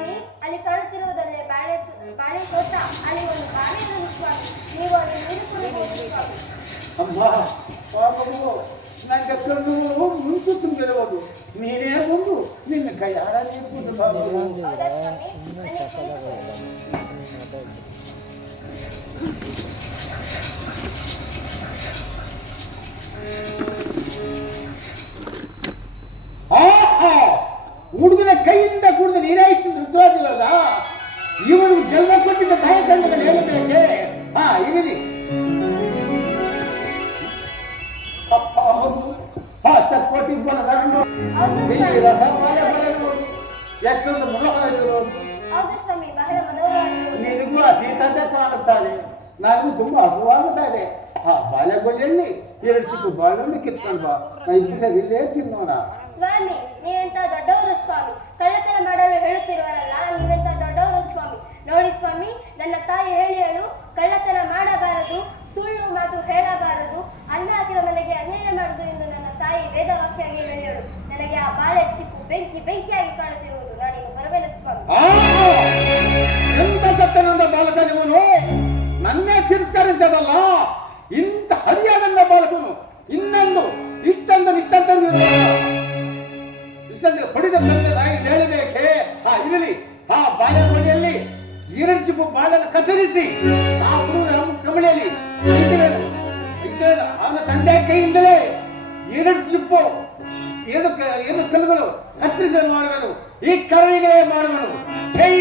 ಸ್ವಾಮಿ, ಅಲ್ಲಿ ಕಾಣುತ್ತಿರುವುದಲ್ಲೇ ಬಾಳೆ ತೋಟ, ಅಲ್ಲಿ ಒಂದು ಬಾಳೆಯನ್ನು ಸ್ವಾಮಿ. ನೀವು ಅಲ್ಲಿ ನೀರು ಕುಡಿಯಬಹುದು ಸ್ವಾಮಿ. ಅಮ್ಮ ಮಗು, ನನಗೆ ಕಣ್ಣು ಮುಂಚು ತುಂಬಿರುವುದು, ನೀನೇ ಬಂದು ನಿನ್ನ ಕೈ ಹಾಳಾಗಿ ಹೌದಾ ಸ್ವಾಮಿ? ಹುಡುಗನ ಕೈಯಿಂದ ಕುಡಿದ ನೀರೇ ಇಷ್ಟು ರುಚಿಯಾಗಿಲ್ಲದ ಇವನು ಜನ್ಮ ಕೊಟ್ಟಿದ್ದ ತಾಯಿ ತಂದೆಗಳು ಹೇಳಬೇಕೆ? ಇರಲಿ. ಚಕ್ಕೊಟ್ಟಿದ್ದಲ್ಲ ಸಣ್ಣ ಎಷ್ಟೊಂದು ಮನೋಹರವಾಗಿರೋದು. ನಿನಗೂ ಹಸೀತಂತೆ ಕಾಣುತ್ತದೆ, ನನಗೂ ತುಂಬಾ ಹಸುವಾಗುತ್ತಾ ಇದೆ. ಬಾಳೆಗೊಲೆಯಲ್ಲಿ 2 ಚಿಕ್ಕ ಬಾಳೆಹಣ್ಣು ಕಿತ್ಕೊಂಡು ಬಾ, ಇಲ್ಲೇ ತಿನ್ನೋಣ. ಸ್ವಾಮಿ, ನೀವೆಂತ ದೊಡ್ಡವರು ಸ್ವಾಮಿ, ಕಳ್ಳತನ ಮಾಡಲು ಹೇಳುತ್ತಿರುವರಲ್ಲ, ನೀವೆಂತ ದೊಡ್ಡವರು ಸ್ವಾಮಿ. ನೋಡಿ ಸ್ವಾಮಿ, ನನ್ನ ತಾಯಿ ಹೇಳು, ಕಳ್ಳತನ ಮಾಡಬಾರದು, ಸುಳ್ಳು ಮಾತು ಹೇಳಬಾರದು, ಅನ್ನ ಹಾಕಿದ ಮನೆಗೆ ಅನ್ಯಾಯ ಮಾಡುದು ಎಂದು ನನ್ನ ತಾಯಿ ವೇದವಾಕ್ಯಾಗಿ ಹೇಳಿಯಳು. ನನಗೆ ಆ ಬಾಳೆ ಚಿಪ್ಪು ಬೆಂಕಿಯಾಗಿ ಕಾಣುತ್ತಿರುವುದು, ನಾನಿನ್ನು ಬರಬೇಡ ಸ್ವಾಮಿ. ಎಂತ ಸತ್ಯನಂದ ಬಾಲಕ ಇವನು, ನನ್ನೇ ತಿರಸ್ಕರಿಸದಲ್ಲ. ಇಂಥ ಹರಿಯಾದಂತ ಬಾಲಕನು ಇನ್ನೊಂದು ಇಷ್ಟೊಂದು ಹೊಡಿದ ತಂದೆ ತಾಯಿ ಹೇಳಬೇಕೆ? ಇರಲಿ. ಬಾಳೆಗೊಲೆಯಲ್ಲಿ 2 ಚಿಪ್ಪು ಬಾಳನ್ನು ಕತ್ತರಿಸಿ ಆ ಹುಡುಗನ ಕಮಳಿಯಲ್ಲಿ ಅವನ ತಂದೆ ಕೈಯಿಂದಲೇ 2 ಚಿಪ್ಪು 2 ಕಲ್ಲುಗಳು ಕತ್ತರಿಸಿ ಮಾಡುವನು, ಈ ಕರವಿಗೆ ಮಾಡುವನು. ಜೈ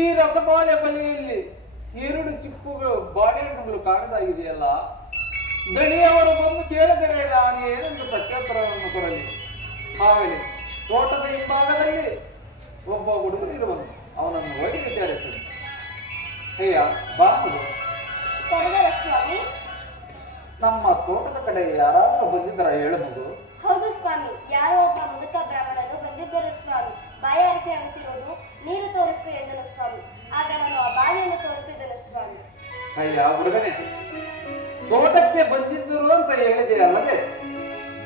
ಈ ರಸಬಾಳೆ ಬಲೆಯಲ್ಲಿ 2 ಚಿಪ್ಪುಗಳು ಬಾಳೆಹಣ್ಣುಗಳು ಕಾಣದಾಗಿದೆಯಲ್ಲ, ದಣಿಯವರು ಬಂದು ಕೇಳಿದರೆ ನಾನು ಏನೆಂದು ಪ್ರತ್ಯುತ್ತರವನ್ನು ಕೊಡಲಿ. ಆಗಲಿ, ತೋಟದ ಹಿಂಭಾಗದಲ್ಲಿ ಒಬ್ಬ ಹುಡುಗನಿರುವನು, ಅವನನ್ನು ಒಳ್ಳೆ ವಿಚಾರಿಸಲಿ. ಅಯ್ಯ ಬಾಮುದು, ನಮ್ಮ ತೋಟದ ಕಡೆ ಯಾರಾದರೂ ಬಂದಿದ್ದರ ಹೇಳಬಹುದು? ಹೌದು ಸ್ವಾಮಿ, ಯಾರೋ ಒಬ್ಬ ಮುದುಕ ಬ್ರಾಹ್ಮಣನು ಬಂದಿದ್ದರು ಸ್ವಾಮಿ. ಬಾಯಾರಿಕೆ ಆಗುತ್ತಿರುವುದು, ನೀರು ತೋರಿಸು ಎಂದನು ಸ್ವಾಮಿ. ಆಗ ನಾನು ಆ ಬಾಳೆಯನ್ನು ತೋರಿಸಿದನು ಸ್ವಾಮಿ. ಅಯ್ಯ ಹುಡುಗನೇ, ತೋಟಕ್ಕೆ ಬಂದಿದ್ದರು ಅಂತ ಹೇಳಿದೆ ಅಲ್ಲದೆ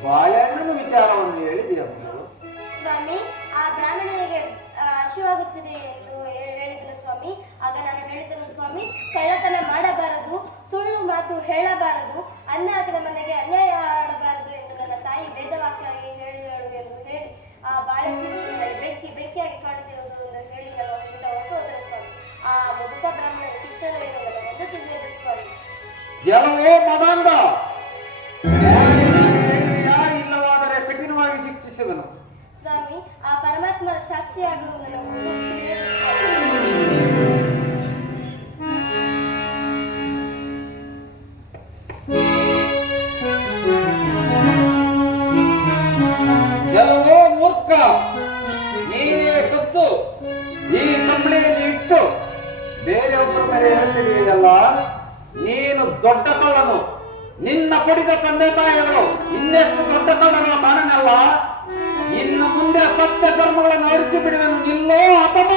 ಬಾಳೆಹಣ್ಣಿನ ವಿಚಾರವನ್ನು ಹೇಳಿದೆಯ ಸ್ವಾಮಿ? ಆ ಬ್ರಾಹ್ಮಣನಿಗೆ ಹಸಿವಾಗುತ್ತಿದೆ ಎಂದು ಹೇಳಿದನು ಸ್ವಾಮಿ. ಆಗ ನಾನು ಹೇಳಿದನು ಸ್ವಾಮಿ, ಕಳ್ಳತನ ಮಾಡಬಾರದು, ಸುಳ್ಳು ಮಾತು ಹೇಳಬಾರದು, ಅನ್ನ ಹಾಕಿದ ಮನೆಗೆ ಅನ್ಯಾಯ ಆಡಬಾರದು ಎಂದು ನನ್ನ ತಾಯಿ ವೇದವಾಕ್ಯಾಗಿ ಹೇಳಿದಳು ಎಂದು ಹೇಳಿ ಆ ಬಾಳೆ ಬೆಂಕಿಯಾಗಿ ಕಾಣುತ್ತಿರುವುದು ಎಂದು ಹೇಳಿ ನಾನು ಹೊರಟು ಹೋದನು ಸ್ವಾಮಿ. ಆ ಮುದುಕ ಬ್ರಾಹ್ಮಣ ಕಿತ್ತನವೇನು ನನಗೊಂದು ತಿಳಿಯದು ಸ್ವಾಮಿ. ಜಲವೇ ಮದಾಂಧ, ಇಲ್ಲವಾದರೆ ಕಠಿಣವಾಗಿ ಶಿಕ್ಷಿಸುವನು ಸ್ವಾಮಿ. ಆ ಪರಮಾತ್ಮನ ಸಾಕ್ಷಿಯಾಗಿರುವುದನ್ನು ತಿಳಿಯದು ಸ್ವಾಮಿ. ಮೇಲೆ ಹೇಳ್ತಿದೆಯಲ್ಲ, ನೀನು ದೊಡ್ಡ ಕಳ್ಳನು. ನಿನ್ನ ಪಡಿದ ತಂದೆ ತಾಯಿಗಳು ಇನ್ನೆಷ್ಟು ದೊಡ್ಡ ಕಳ್ಳರು ಕಾಣನಲ್ಲ. ಇನ್ನು ಮುಂದೆ ಸತ್ಯ ಧರ್ಮಗಳನ್ನು ಅಡಿಸಿ ಬಿಡುವೆನು. ನಿಲ್ಲೋ ಅಪಮ.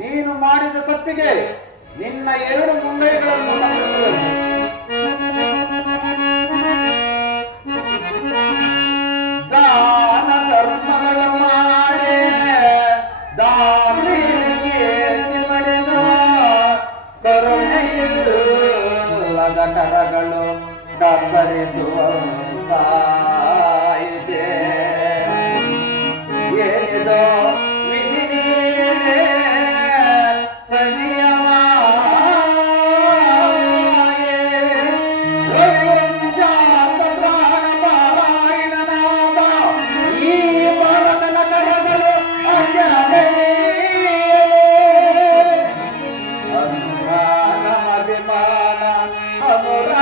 ನೀನು ಮಾಡಿದ ತಪ್ಪಿಗೆ ನಿನ್ನ 2 ಮುಂಗೈಗಳನ್ನು ನಮಗಿಸುವೆನು. ದಾನ ಧರ್ಮಗಳ ಮಾಡಿ ದಾಳಿಗೆ ಪಡೆದು ಕರುಣೆಯಿಲ್ಲದ ಕರಗಳು ಕತ್ತರಿಸುವಂತಾಯಿತೆ. ಏನಿದೋ ವಿಧಿ ನೀನೇ ಅಭಿಮಾನ ಅನುರಾಗ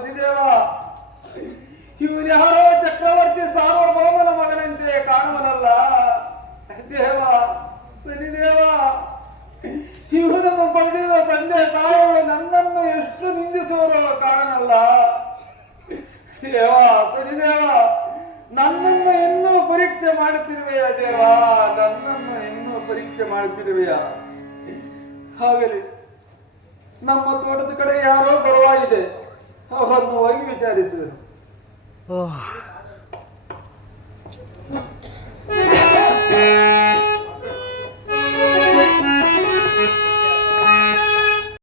ಸತಿದೇವ, ಇವನು ಯಾರೋ ಚಕ್ರವರ್ತಿ ಸಾರ್ವಭೌಮನ ಮಗನಂತೆ ಕಾಣುವನಲ್ಲ ದೇವ. ಸತಿದೇವ, ಇವನನ್ನು ಪಡೆದಿರುವ ತಂದೆ ತಾಯಿಗಳು ನನ್ನನ್ನು ಎಷ್ಟು ನಿಂದಿಸುವರೋ ಕಾಣನಲ್ಲ ದೇವ. ಸತಿದೇವ, ನನ್ನನ್ನು ಇನ್ನೂ ಪರೀಕ್ಷೆ ಮಾಡುತ್ತಿರುವೆಯಾ ದೇವ? ನನ್ನನ್ನು ಇನ್ನೂ ಪರೀಕ್ಷೆ ಮಾಡುತ್ತಿರುವೆಯಾ? ಹಾಗಲಿ ನಮ್ಮ ತೋಟದ ಕಡೆ ಯಾರೋ ಬರುವಾಗಿದೆ, ಅವರನ್ನು ಹೋಗಿ ವಿಚಾರಿಸುವರು.